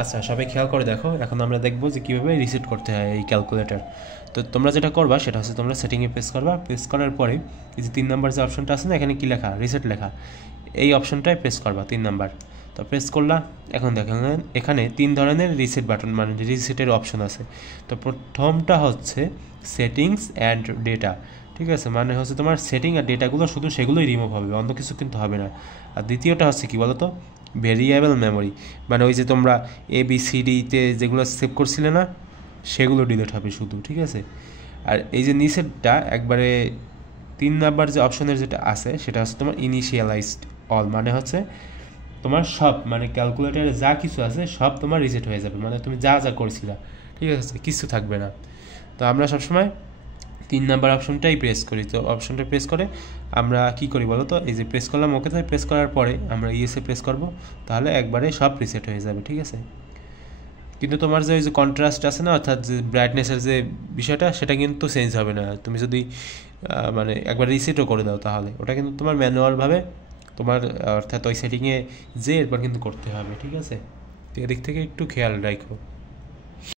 আচ্ছা, সবাই খেয়াল করে দেখো, এখন আমরা দেখবো যে কীভাবে রিসেট করতে হয় এই ক্যালকুলেটর। তো তোমরা যেটা করবা সেটা হচ্ছে তোমরা সেটিংয়ে প্রেস করবা, প্রেস করার পরে এই যে 3 নাম্বার যে অপশনটা আছে না, এখানে কী লেখা, রিসেট লেখা, এই অপশনটায় প্রেস করবা 3 নাম্বার। তো প্রেস করলা, এখন দেখো এখানে 3 ধরনের রিসেট বাটন মানে রিসেটের অপশন আছে। তো প্রথমটা হচ্ছে সেটিংস অ্যান্ড ডেটা, ঠিক আছে, মানে হচ্ছে তোমার সেটিং আর ডেটাগুলো শুধু সেগুলোই রিমুভ হবে, অন্য কিছু কিন্তু হবে না। আর দ্বিতীয়টা হচ্ছে কী বলো তো, ভেরিয়েবল মেমোরি, মানে ওই যে তোমরা ABCDতে যেগুলো সেভ করছিলে না, সেগুলো ডিলিট হবে শুধু, ঠিক আছে। আর এই যে নিচেরটা একবারে 3 নাম্বার যে অপশনের যেটা আছে সেটা হচ্ছে তোমার ইনিশিয়ালাইজড অল, মানে হচ্ছে তোমার সব মানে ক্যালকুলেটারে যা কিছু আছে সব তোমার রিসেট হয়ে যাবে, মানে তুমি যা যা করছিলা, ঠিক আছে, কিছু থাকবে না। তো আমরা সবসময় 3 নাম্বার অপশনটাই প্রেস করি। তো অপশনটা প্রেস করে আমরা কি করি বলো তো, এই যে প্রেস করলাম ওকে, তাই প্রেস করার পরে আমরা ইএসএ প্রেস করব, তাহলে একবারে সব রিসেট হয়ে যাবে, ঠিক আছে। কিন্তু তোমার যে ওই যে কন্ট্রাস্ট আছে না, অর্থাৎ যে ব্রাইটনেসের যে বিষয়টা, সেটা কিন্তু চেঞ্জ হবে না তুমি যদি মানে একবার রিসেটও করে দাও, তাহলে ওটা কিন্তু তোমার ম্যানুয়ালভাবে তোমার অর্থাৎ ওই সেটিংয়ে যে এরপর কিন্তু করতে হবে, ঠিক আছে। তো এদিক থেকে একটু খেয়াল রাখো।